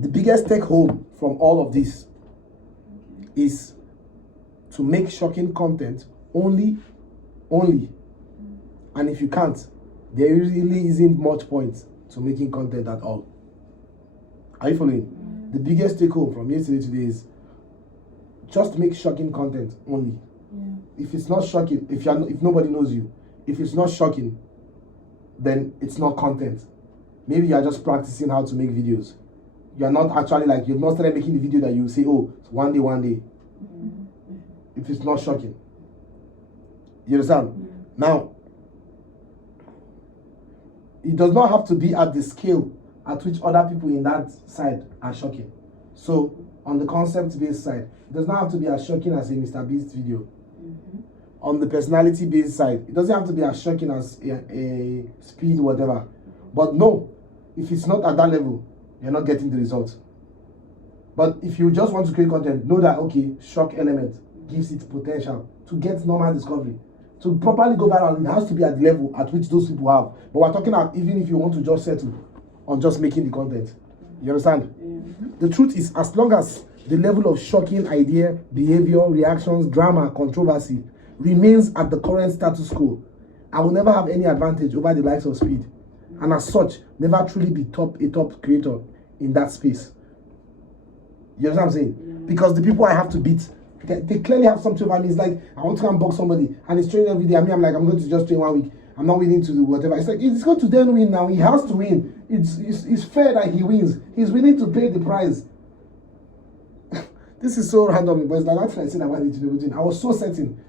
The biggest take home from all of this is to make shocking content only. And if you can't, there really isn't much point to making content at all. Are you following? The biggest take home from yesterday today is just make shocking content only. If it's not shocking, if nobody knows you, if it's not shocking, then it's not content. Maybe you are just practicing how to make videos. You are not actually you've not started making the video that you say, oh, one day. If it's not shocking. You understand? Now, it does not have to be at the scale at which other people in that side are shocking. So, on the concept-based side, it does not have to be as shocking as a Mr. Beast video. On the personality-based side, it doesn't have to be as shocking as a speed, whatever. But no, if it's not at that level, you're not getting the result. But if you just want to create content, know that, okay, shock element gives it potential to get normal discovery. To properly go viral, it has to be at the level at which those people have. But we're talking about even if you want to just settle on just making the content. You understand? The truth is, as long as the level of shocking idea, behavior, reactions, drama, controversy remains at the current status quo, I will never have any advantage over the likes of Speed. And as such, never truly be a top creator in that space. You understand what I'm saying? Because the people I have to beat, they clearly have something over me. It's like, I want to come box somebody, and he's training every day. I'm like, I'm going to just train 1 week. I'm not willing to do whatever. It's like, it's going to then win now. He has to win. It's fair that he wins. He's willing to pay the price. This is so random, but it's like that's what I said about it. I was so certain.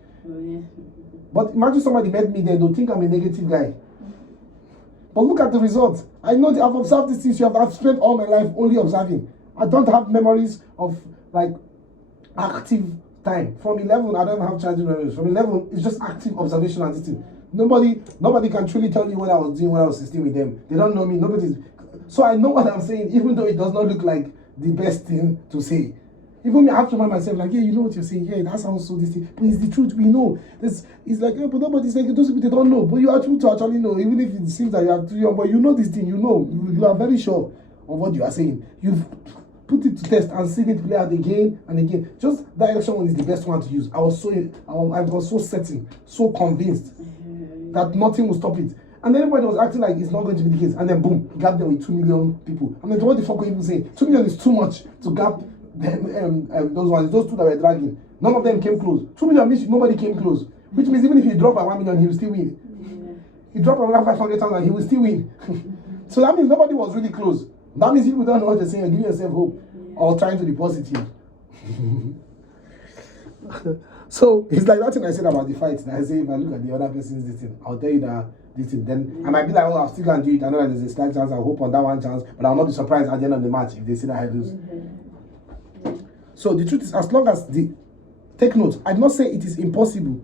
But imagine somebody met me there, they'll think I'm a negative guy. But look at the results. I know I've observed these things. I've spent all my life only observing. I don't have memories of active time. From 11, I don't have childhood memories. From 11, it's just active observation and this thing. Nobody can truly tell you what I was doing when I was 16 with them. They don't know me. So I know what I'm saying, even though it does not look like the best thing to say. Even me, I have to remind myself, yeah, you know what you're saying. Yeah, that sounds so this thing. But it's the truth. We know. It's like, yeah, but nobody's like, those people, they don't know. But you are true to actually know. Even if it seems that you are too young, but you know this thing. You know. You are very sure of what you are saying. You've put it to test and seen it play out again and again. Just that election one is the best one to use. I was so certain, so convinced that nothing will stop it. And everybody was acting like it's not going to be the case. And then boom, gap them with 2 million people. I mean, what the fuck are you even saying? 2 million is too much to gap those two that were dragging. None of them came close. 2 million means nobody came close. Which means even if he drop by 1 million, he will still win. He dropped another 500,000, he will still win. So that means nobody was really close. That means people don't know what you're saying. You're giving yourself hope or trying to be positive. So it's like that thing I said about the fight. That I say if I look at the other person's this thing, I'll tell you that this thing. Then I might be like, oh, I still can't do it. I know that there's a slight chance. I'll hope on that one chance, but I'll not be surprised at the end of the match if they say that I lose. So the truth is, as long as take note, I did not say it is impossible.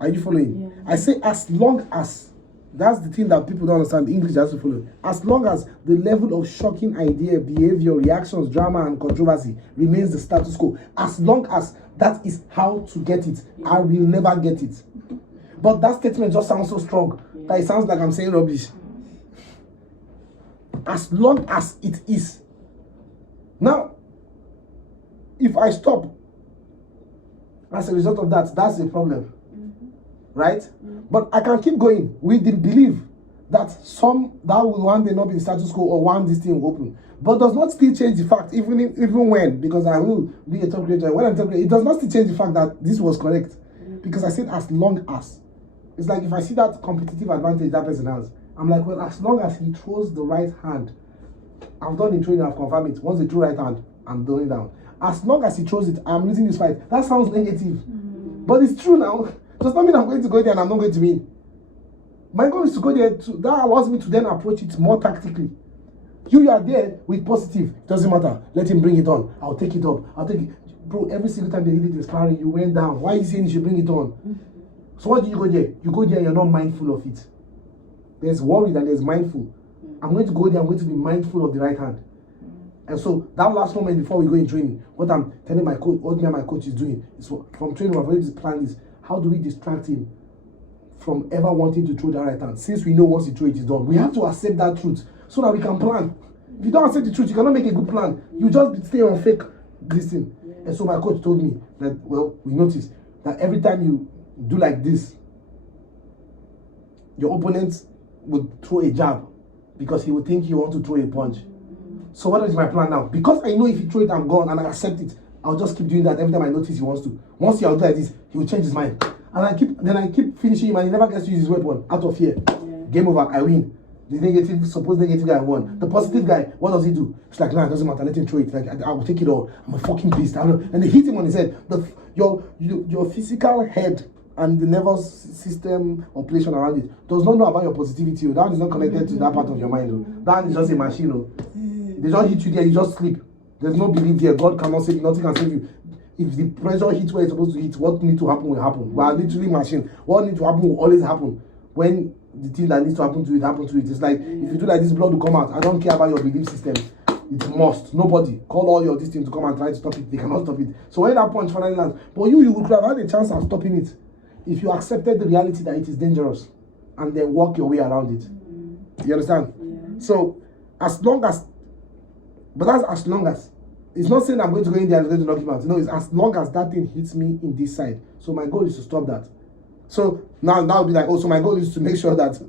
Are you following? Yeah. I say as long as. That's the thing that people don't understand. English has to follow. As long as the level of shocking idea, behavior, reactions, drama, and controversy remains the status quo, as long as that is how to get it, I will never get it. But that statement just sounds so strong that it sounds like I'm saying rubbish. As long as it is. Now, if I stop as a result of that, that's a problem. Right? But I can keep going with the belief that will one day not be the status quo or one this thing will open. But does not still change the fact, even when, because I will be a top creator, when I'm top creator, it does not still change the fact that this was correct. Because I said as long as. It's like if I see that competitive advantage that person has, I'm like, well, as long as he throws the right hand, I've done the training, I've confirmed it. Once he throws right hand, I'm throwing down. As long as he throws it, I'm losing this fight. That sounds negative. But it's true now. Does not mean I'm going to go there and I'm not going to win. My goal is to go there. That allows me to then approach it more tactically. You are there with positive. Doesn't matter. Let him bring it on. I'll take it up. I'll take it. Bro, every single time they did it in sparring, you went down. Why are you saying you should bring it on? So what do you go there? You go there, you're not mindful of it. There's worried and there's mindful. I'm going to go there, I'm going to be mindful of the right hand. And so that last moment before we go in training, what I'm telling my coach, what me and my coach is doing, is from training, I've already planned this. How do we distract him from ever wanting to throw that right hand? Since we know once he throws it is done. We have to accept that truth so that we can plan. If you don't accept the truth, you cannot make a good plan. You just stay on fake this thing. And so my coach told me that, well, we noticed that every time you do like this, your opponent would throw a jab because he would think you want to throw a punch. So what is my plan now? Because I know if you throw it, I'm gone, and I accept it, I'll just keep doing that every time I notice he wants to. Once you do like this, he will change his mind. And I keep finishing him, and he never gets to use his weapon out of fear. Game over, I win. The supposed negative guy won. The positive guy, what does he do? It's like, nah, it doesn't matter, let him throw it. Like, I will take it all. I'm a fucking beast. I don't know. And they hit him on his head. Your physical head and the nervous system operation around it does not know about your positivity. That one is not connected to that part of your mind. That one is just a machine. They just hit you there, you just sleep. There's no belief there. God cannot save you, nothing can save you. If the pressure hits where it's supposed to hit, what needs to happen will happen. We are literally machine. What needs to happen will always happen. When the thing that needs to happen to it happens to it. It's like, if you do like this, blood will come out. I don't care about your belief system. It must. Nobody. Call all your this thing to come and try to stop it. They cannot stop it. So when that punch finally lands, but you could have had a chance of stopping it if you accepted the reality that it is dangerous and then work your way around it. You understand? So as long as it's not saying I'm going to go in there and going to knock him out. No, it's as long as that thing hits me in this side. So my goal is to stop that. So now will be like, oh, so my goal is to make sure that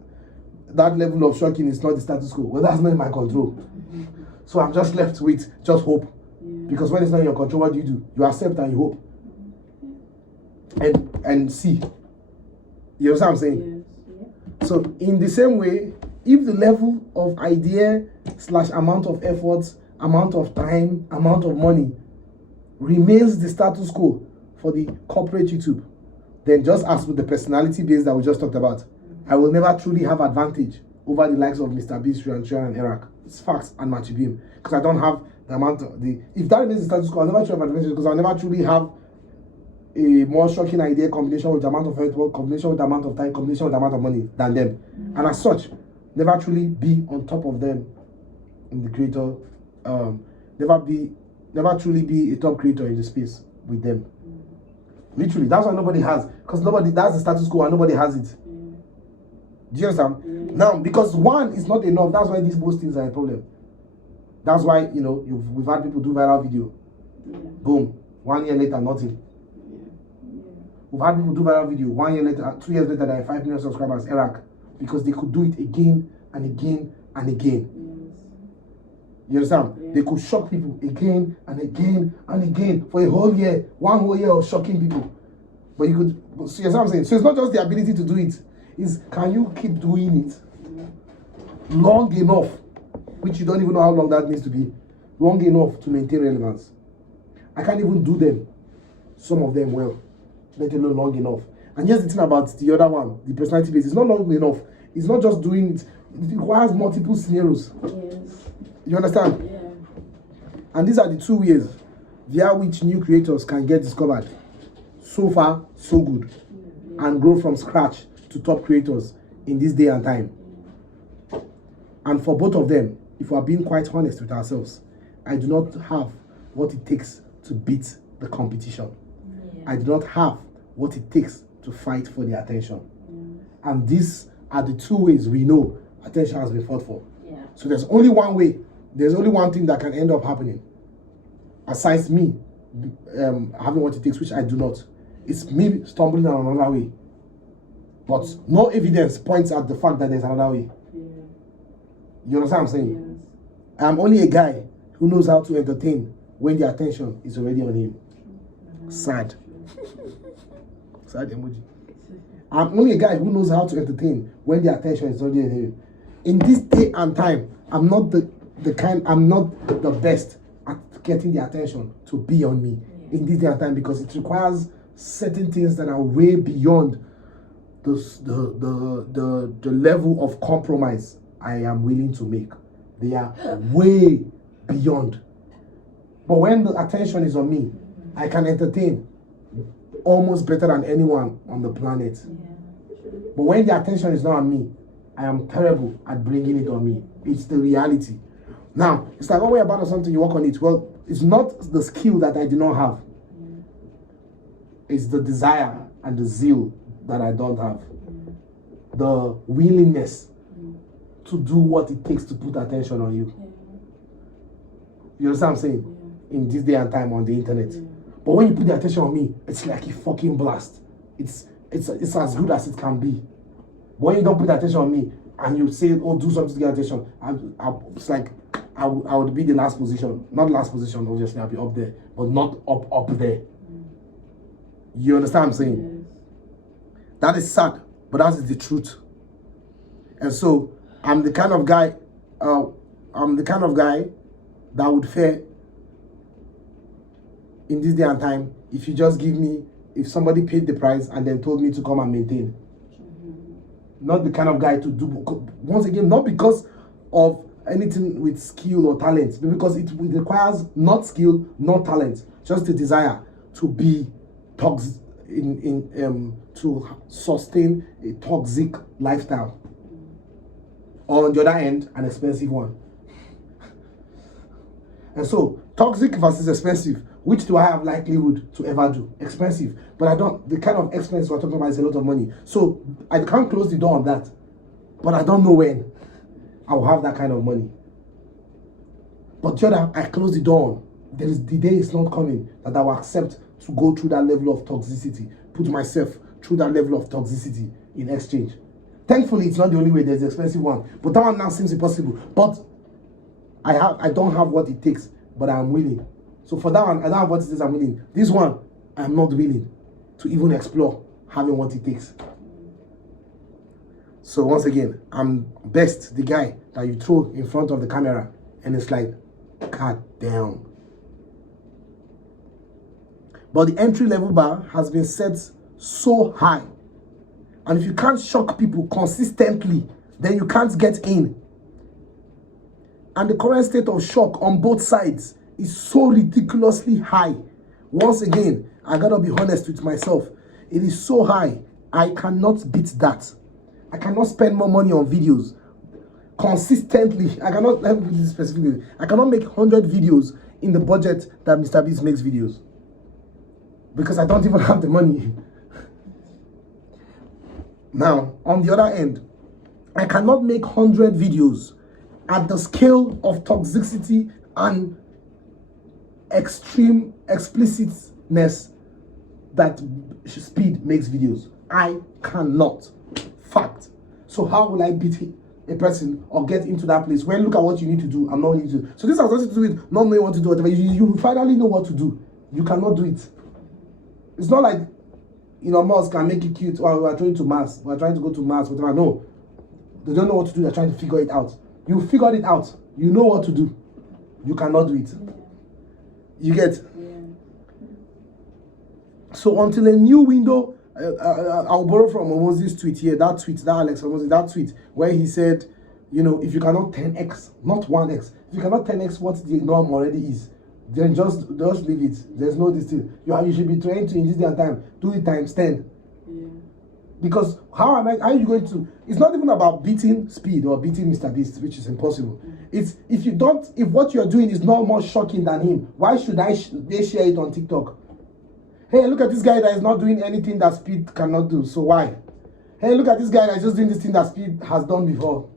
that level of shocking is not the status quo. Well, that's not in my control. So I'm just left with just hope. Because when it's not in your control, what do? You accept and you hope. And see. You know what I'm saying? Yes. So in the same way, if the level of idea / amount of effort, amount of time, amount of money remains the status quo for the corporate YouTube, then just as with the personality base that we just talked about, I will never truly have advantage over the likes of Mr. Beast, Rian, and Eric. It's facts and Matchy Beam. Because I don't have the amount of if that remains the status quo, I'll never truly have advantage because I'll never truly have a more shocking idea combination with the amount of effort, combination with the amount of time, combination with the amount of money than them. And as such, never truly be on top of them in the creator, never truly be a top creator in the space with them. Literally, that's why nobody has, because that's the status quo and nobody has it. Do you understand? Now, because one is not enough, that's why these postings are a problem. That's why, we've had people do viral video. Boom. 1 year later, nothing. We've had people do viral video. 1 year later, 2 years later, they have 5 million subscribers, Iraq. Because they could do it again and again and again. You understand? They could shock people again and again and again for a whole year. 1 whole year of shocking people. But you could, see what I'm saying? So it's not just the ability to do it. It's can you keep doing it long enough, which you don't even know how long that needs to be, long enough to maintain relevance. I can't even do them, some of them well, let alone long enough. And here's the thing about the other one, the personality base. It's not long enough. It's not just doing it. It requires multiple scenarios. Yes. You understand? Yeah. And these are the 2 ways via which new creators can get discovered. So far, so good. And grow from scratch to top creators in this day and time. And for both of them, if we are being quite honest with ourselves, I do not have what it takes to beat the competition. Yeah. I do not have what it takes to fight for the attention. Yeah. And these are the 2 ways we know attention has been fought for. Yeah. So there's only one way, there's only one thing that can end up happening. Aside me having what it takes, which I do not. It's me stumbling on another way. But no evidence points at the fact that there's another way. Yeah. You understand what I'm saying? Yes. I'm only a guy who knows how to entertain when the attention is already on him. Sad. Sad emoji. I'm only a guy who knows how to entertain when the attention is already on him. In this day and time, I'm not the best at getting the attention to be on me in this day and time because it requires certain things that are way beyond the level of compromise I am willing to make. They are way beyond. But when the attention is on me, I can entertain almost better than anyone on the planet. But when the attention is not on me, I am terrible at bringing it on me. It's the reality. Now, it's like, oh, we're about something, you work on it. Well, it's not the skill that I do not have. It's the desire and the zeal that I don't have. The willingness to do what it takes to put attention on you. You understand what I'm saying? In this day and time on the internet. But when you put the attention on me, it's like a fucking blast. It's as good as it can be. But when you don't put attention on me and you say, oh, do something to get attention, it's like I would be the last position. Not last position, obviously, I'll be up there, but not up there. You understand what I'm saying? That is sad, but that is the truth. And so I'm the kind of guy that would fare in this day and time if you just give me, if somebody paid the price and then told me to come and maintain. Not the kind of guy to do, once again, not because of anything with skill or talent, but because it requires not skill, not talent, just a desire to be toxic, to sustain a toxic lifestyle. Or on the other end, an expensive one. And so, toxic versus expensive. Which do I have likelihood to ever do? Expensive. But I don't, the kind of expense we're talking about is a lot of money. So, I can't close the door on that. But I don't know when I will have that kind of money. But the other, I close the door on. The day is not coming that I will accept to go through that level of toxicity. Put myself through that level of toxicity in exchange. Thankfully, it's not the only way. There's the expensive one. But that one now seems impossible. But I don't have what it takes, but I'm willing. So for that one, I don't have what it takes, I'm willing. This one, I'm not willing to even explore having what it takes. So once again, I'm best the guy that you throw in front of the camera and it's like, God damn. But the entry level bar has been set so high. And if you can't shock people consistently, then you can't get in. And the current state of shock on both sides is so ridiculously high. Once again, I gotta be honest with myself. It is so high, I cannot beat that. I cannot spend more money on videos consistently. I cannot, let me put this specifically, I cannot make 100 videos in the budget that Mr. Beast makes videos. Because I don't even have the money. Now, on the other end, I cannot make 100 videos at the scale of toxicity and extreme explicitness that Speed makes videos. I cannot. Fact. So how will I beat a person or get into that place when look at what you need to do? I'm not willing to do. So this has nothing to do with not knowing what to do, whatever. You finally know what to do. You cannot do it. It's not like Elon Musk can make it cute. Or we are trying to Mars. We are trying to go to Mars, whatever. No. They don't know what to do. They're trying to figure it out. You figured it out. You know what to do. You cannot do it. You get? Yeah. So until a new window, I'll borrow from Omozi's tweet here. That Alex Omozi, that tweet where he said, you know, if you cannot 10x, not 1x, if you cannot 10x what the norm already is, then just leave it. There's no this thing. You should be trained to in this day and time. Do it times 10. Yeah. Because how are you going to? It's not even about beating Speed or beating Mr. Beast, which is impossible. It's if what you're doing is not more shocking than him, why should they share it on TikTok? Hey, look at this guy that is not doing anything that Speed cannot do. So why? Hey, look at this guy that is just doing this thing that Speed has done before.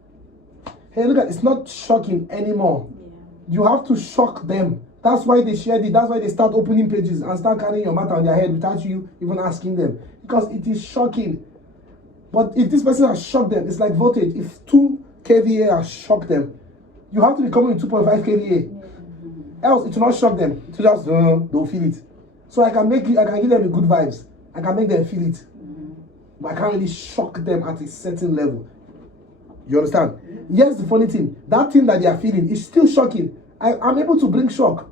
Hey, look at it's not shocking anymore. Yeah. You have to shock them. That's why they shared it. That's why they start opening pages and start carrying your matter on their head without you even asking them. Because it is shocking. But if this person has shocked them, it's like voltage. If 2 kVA has shocked them, you have to be coming with 2.5 kVA. Else, it will not shock them. It will just, they'll feel it. So I can give them a good vibes. I can make them feel it. But I can't really shock them at a certain level. You understand? Yes, the funny thing, that thing that they are feeling is still shocking. I'm able to bring shock.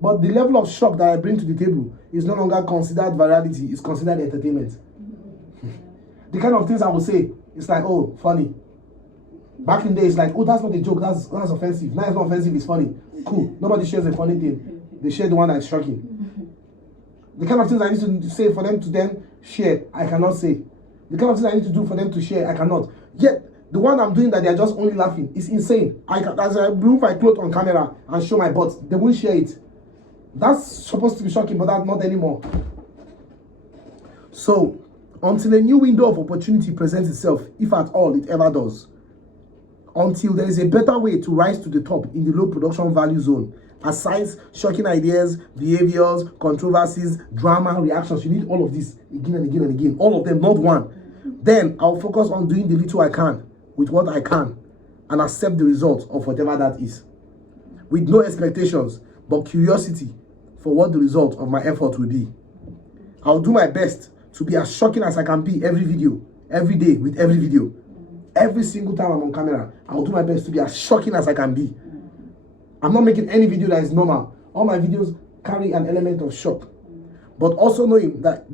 But the level of shock that I bring to the table is no longer considered virality, it's considered entertainment. The kind of things I would say, it's like, oh, funny. Back in the day, it's like, oh, that's not a joke, that's offensive. Now it's not offensive, it's funny. Cool. Nobody shares a funny thing. They share the one that's shocking. The kind of things I need to say for them to then share, I cannot say. The kind of things I need to do for them to share, I cannot. Yet, the one I'm doing that they're just only laughing is insane. As I remove my clothes on camera and show my butt, they won't share it. That's supposed to be shocking, but that's not anymore. So, until a new window of opportunity presents itself, if at all it ever does, until there is a better way to rise to the top in the low production value zone, Aside shocking ideas, behaviors, controversies, drama, reactions, you need all of this again and again and again. All of them, not one. Then I'll focus on doing the little I can with what I can and accept the result of whatever that is. With no expectations, but curiosity for what the result of my effort will be. I'll do my best to be as shocking as I can be every video, every day with every video. Every single time I'm on camera, I'll do my best to be as shocking as I can be. I'm not making any video that is normal. All my videos carry an element of shock. But also knowing that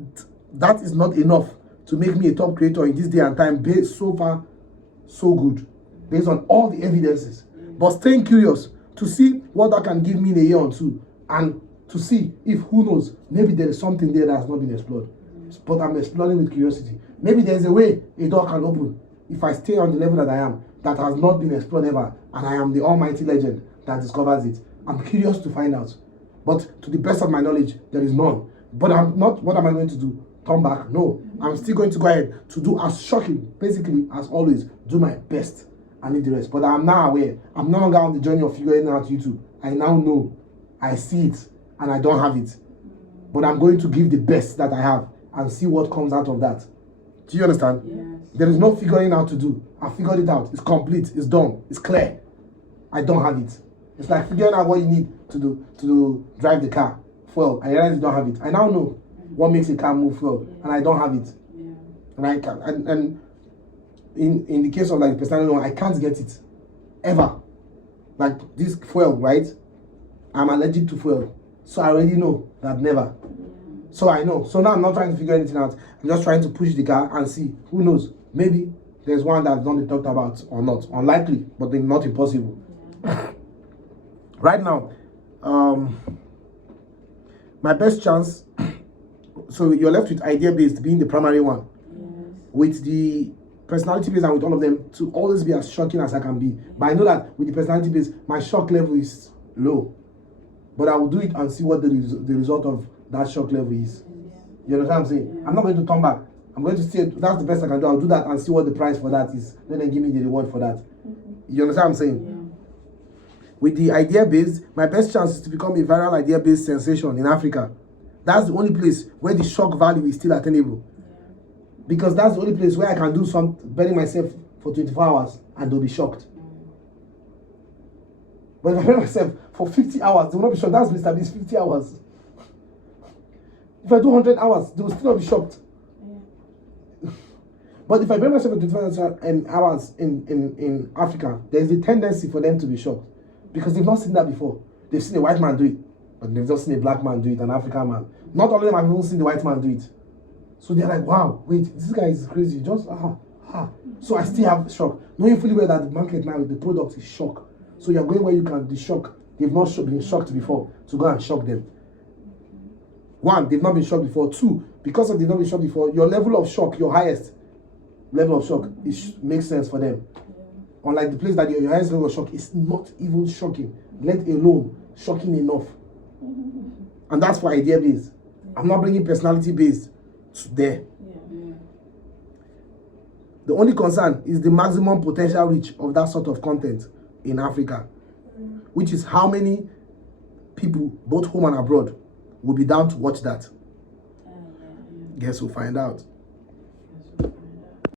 that is not enough to make me a top creator in this day and time, based so far, so good, based on all the evidences. But staying curious to see what that can give me in a year or two, and to see if, who knows, maybe there is something there that has not been explored. But I'm exploring with curiosity. Maybe there's a way a door can open if I stay on the level that I am, that has not been explored ever, and I am the almighty legend that discovers it. I'm curious to find out. But to the best of my knowledge, there is none. But I'm not, what am I going to do? Turn back? No. I'm still going to go ahead to do as shocking, basically, as always, do my best and leave the rest. But I'm now aware. I'm no longer on the journey of figuring out YouTube. I now know. I see it, and I don't have it. But I'm going to give the best that I have and see what comes out of that. Do you understand? Yes. There is no figuring out to do. I figured it out. It's complete. It's done. It's clear. I don't have it. It's like figuring out what you need to do to drive the car. Fuel. I realize you don't have it. I now know what makes a car move fuel, and I don't have it. Yeah. And I can. And in the case of like the personal one, I can't get it ever. Like this fuel, right? I'm allergic to fuel, so I already know that never. So I know. So now I'm not trying to figure anything out. I'm just trying to push the car and see. Who knows? Maybe there's one that's not been talked about or not. Unlikely, but not impossible. Right now, my best chance. So you're left with idea-based being the primary one. Yes. With the personality-based and with all of them to always be as shocking as I can be. But I know that with the personality-based, my shock level is low. But I will do it and see what the result of that shock level is. You understand what I'm saying? I'm not going to turn back. I'm going to say that's the best I can do. I'll do that and see what the price for that is. Then they give me the reward for that. You understand what I'm saying? Yeah. With the idea-based, my best chance is to become a viral idea-based sensation in Africa. That's the only place where the shock value is still attainable. Because that's the only place where I can do bury myself for 24 hours and they'll be shocked. But if I bury myself for 50 hours, they will not be shocked. That's Mr. Beast, 50 hours. If I do 100 hours, they will still not be shocked. But if I bury myself for 25 hours in Africa, there's a tendency for them to be shocked. Because they've not seen that before. They've seen a white man do it, but they've just seen a black man do it, an African man. Not all of them have even seen the white man do it. So they're like, wow, wait, this guy is crazy. Just, So I still have shock. Knowing fully well that the market now, the product is shock. So you're going where you can be shocked. They've not been shocked before, to go and shock them. One, they've not been shocked before. Two, because of they've not been shocked before, your level of shock, your highest level of shock, makes sense for them. Unlike the place that your highest level of shock is not even shocking, let alone shocking enough. And that's for idea based. I'm not bringing personality based there. The only concern is the maximum potential reach of that sort of content in Africa, which is how many people, both home and abroad, will be down to watch that. Guess we'll find out.